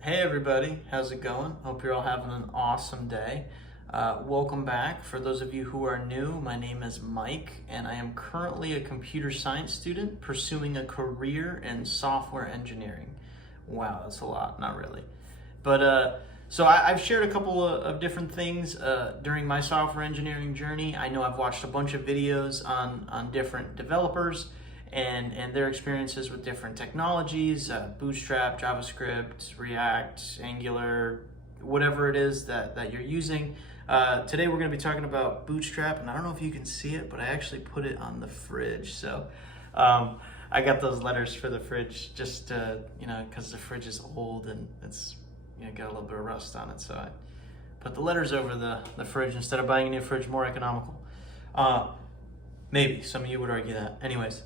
Hey everybody, how's it going? Hope you're all having an awesome day. Welcome back. For those of you who are new, my name is Mike, and I am currently a computer science student pursuing a career in software engineering. Wow, that's a lot, not really. I've shared a couple of different things during my software engineering journey. I know I've watched a bunch of videos on different developers and their experiences with different technologies, Bootstrap, JavaScript, React, Angular, whatever it is that you're using. Today we're going to be talking about Bootstrap, and I don't know if you can see it, but I actually put it on the fridge. I got those letters for the fridge just because the fridge is old and it's got a little bit of rust on it. So I put the letters over the fridge instead of buying a new fridge, more economical. Maybe some of you would argue that. Anyways.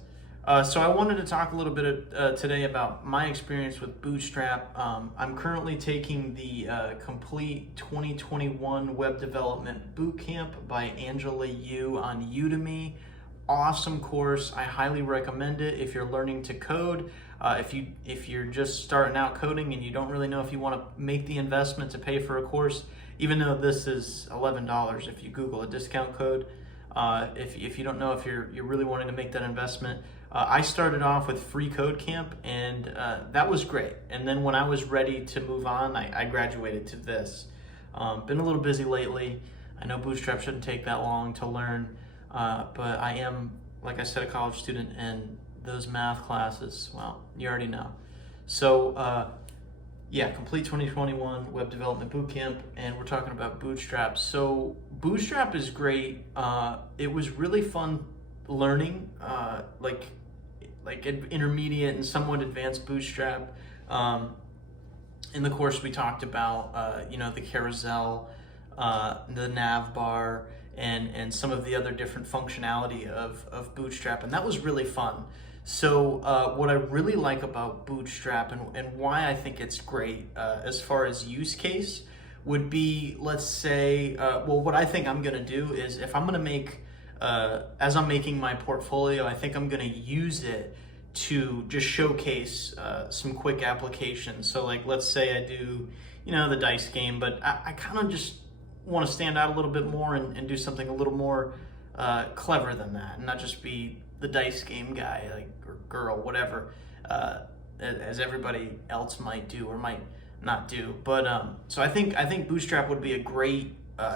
So I wanted to talk a little bit today about my experience with Bootstrap. I'm currently taking the complete 2021 Web Development Bootcamp by Angela Yu on Udemy. Awesome course. I highly recommend it if you're learning to code. If you're just starting out coding and you don't really know if you want to make the investment to pay for a course, even though this is $11 if you Google a discount code. If you don't know if you're really wanting to make that investment, I started off with Free Code Camp, and that was great. And then when I was ready to move on, I graduated to this. Been a little busy lately. I know Bootstrap shouldn't take that long to learn, but I am, like I said, a college student, and those math classes, well, you already know. Complete 2021 Web Development Bootcamp, and we're talking about Bootstrap. So Bootstrap is great. It was really fun learning, like intermediate and somewhat advanced Bootstrap. In the course, we talked about the carousel, the nav bar, and some of the other different functionality of Bootstrap, and that was really fun. So what I really like about Bootstrap and why I think it's great as far as use case would be, let's say, what I think I'm going to do is if I'm going to make, as I'm making my portfolio, I think I'm going to use it to just showcase some quick applications. So like, let's say I do, the dice game, but I kind of just want to stand out a little bit more and do something a little more clever than that, and not just be the dice game guy, or girl, whatever, as everybody else might do or might not do. But so I think Bootstrap would be a great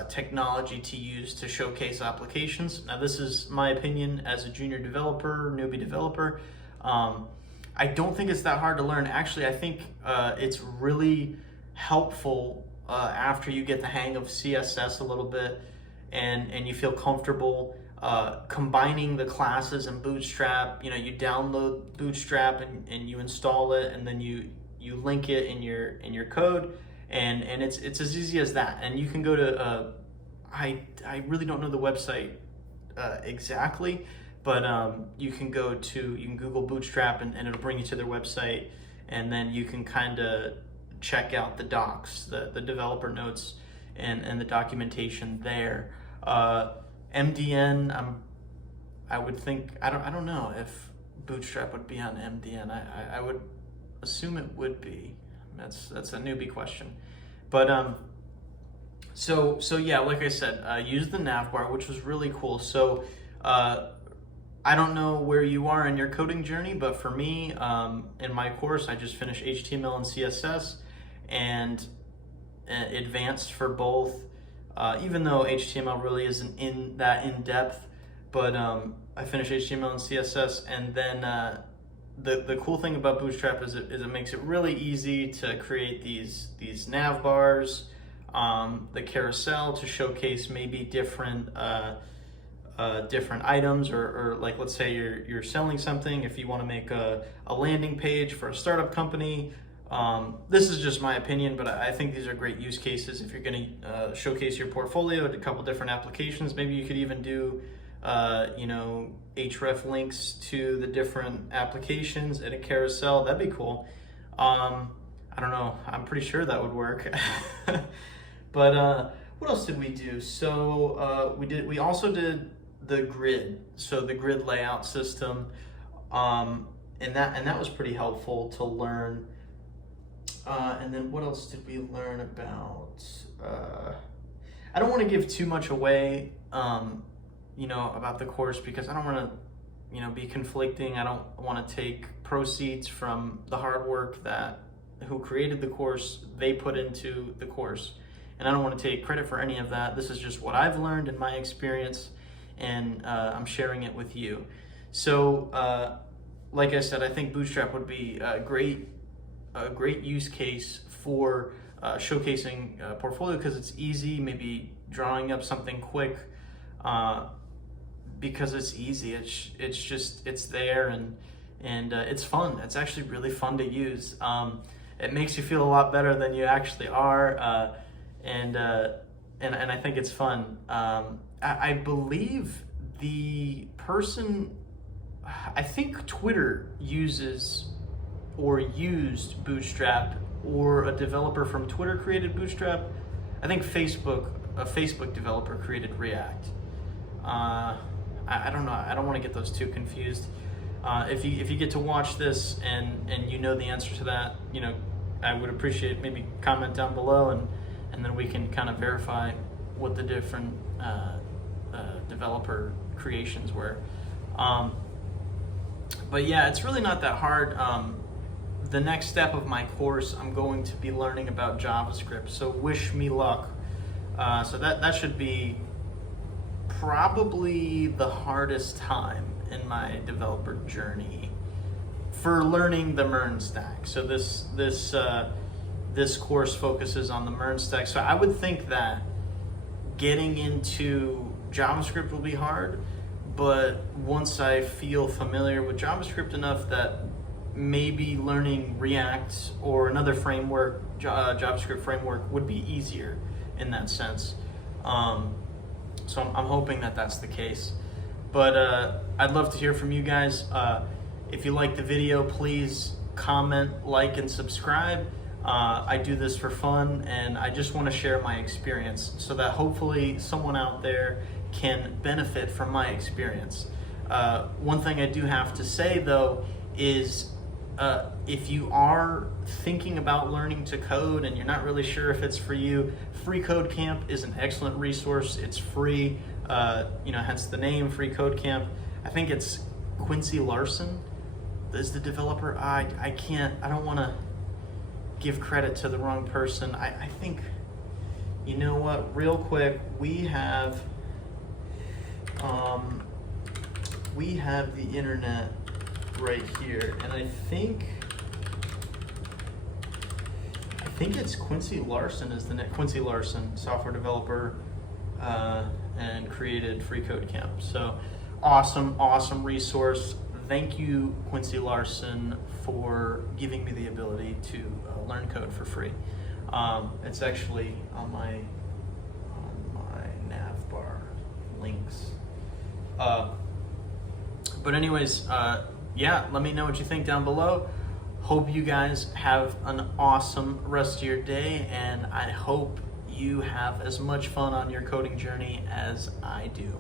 technology to use to showcase applications. Now, this is my opinion as a junior developer, newbie developer. I don't think it's that hard to learn. Actually, I think it's really helpful after you get the hang of CSS a little bit and you feel comfortable combining the classes in Bootstrap. You download Bootstrap and you install it, and then you link it in your code, and it's as easy as that. And you can go to I really don't know the website exactly, but you can Google Bootstrap and it'll bring you to their website, and then you can kind of check out the docs, the developer notes, and the documentation there. MDN, I would think, I don't know if Bootstrap would be on MDN. I would assume it would be. That's a newbie question. But so yeah, like I said, use the navbar, which was really cool. So I don't know where you are in your coding journey, but for me, in my course, I just finished HTML and CSS and advanced for both. Even though HTML really isn't in depth, but I finished HTML and CSS, and then the cool thing about Bootstrap is it makes it really easy to create these nav bars, the carousel to showcase maybe different items, or like, let's say you're selling something. If you want to make a landing page for a startup company. This is just my opinion, but I think these are great use cases if you're going to showcase your portfolio to a couple different applications. Maybe you could even do href links to the different applications at a carousel. That'd be cool. I don't know, I'm pretty sure that would work. But what else did we do? So we also did the grid, so the grid layout system, and that was pretty helpful to learn And then what else did we learn about? I don't want to give too much away, about the course, because I don't want to, be conflicting. I don't want to take proceeds from the hard work that who created the course, they put into the course. And I don't want to take credit for any of that. This is just what I've learned in my experience, and I'm sharing it with you. So, like I said, I think Bootstrap would be a great use case for showcasing a portfolio, because it's easy, maybe drawing up something quick, because it's easy. It's there, and it's fun. It's actually really fun to use. It makes you feel a lot better than you actually are, and I think it's fun. I believe the person, I think Twitter uses or used Bootstrap, or a developer from Twitter created Bootstrap. I think a Facebook developer created React. I don't know. I don't want to get those two confused. If you get to watch this and you know the answer to that, I would appreciate maybe comment down below, and then we can kind of verify what the different developer creations were. But yeah, it's really not that hard. The next step of my course, I'm going to be learning about JavaScript, so wish me luck. So that should be probably the hardest time in my developer journey for learning the MERN stack. So this course focuses on the MERN stack. So I would think that getting into JavaScript will be hard, but once I feel familiar with JavaScript enough that maybe learning React or another framework, JavaScript framework, would be easier in that sense. So I'm hoping that that's the case. But I'd love to hear from you guys. If you like the video, please comment, like, and subscribe. I do this for fun, and I just want to share my experience so that hopefully someone out there can benefit from my experience. One thing I do have to say, though, is if you are thinking about learning to code and you're not really sure if it's for you, Free Code Camp is an excellent resource. It's free, hence the name, Free Code Camp. I think it's Quincy Larson is the developer. I don't want to give credit to the wrong person. I think, you know what, real quick, we have the internet right here, and I think it's Quincy Larson is the next. Quincy Larson, software developer, and created Free Code Camp. So awesome resource. Thank you, Quincy Larson, for giving me the ability to learn code for free. It's actually on my nav bar links. But anyways, yeah, let me know what you think down below. Hope you guys have an awesome rest of your day, and I hope you have as much fun on your coding journey as I do.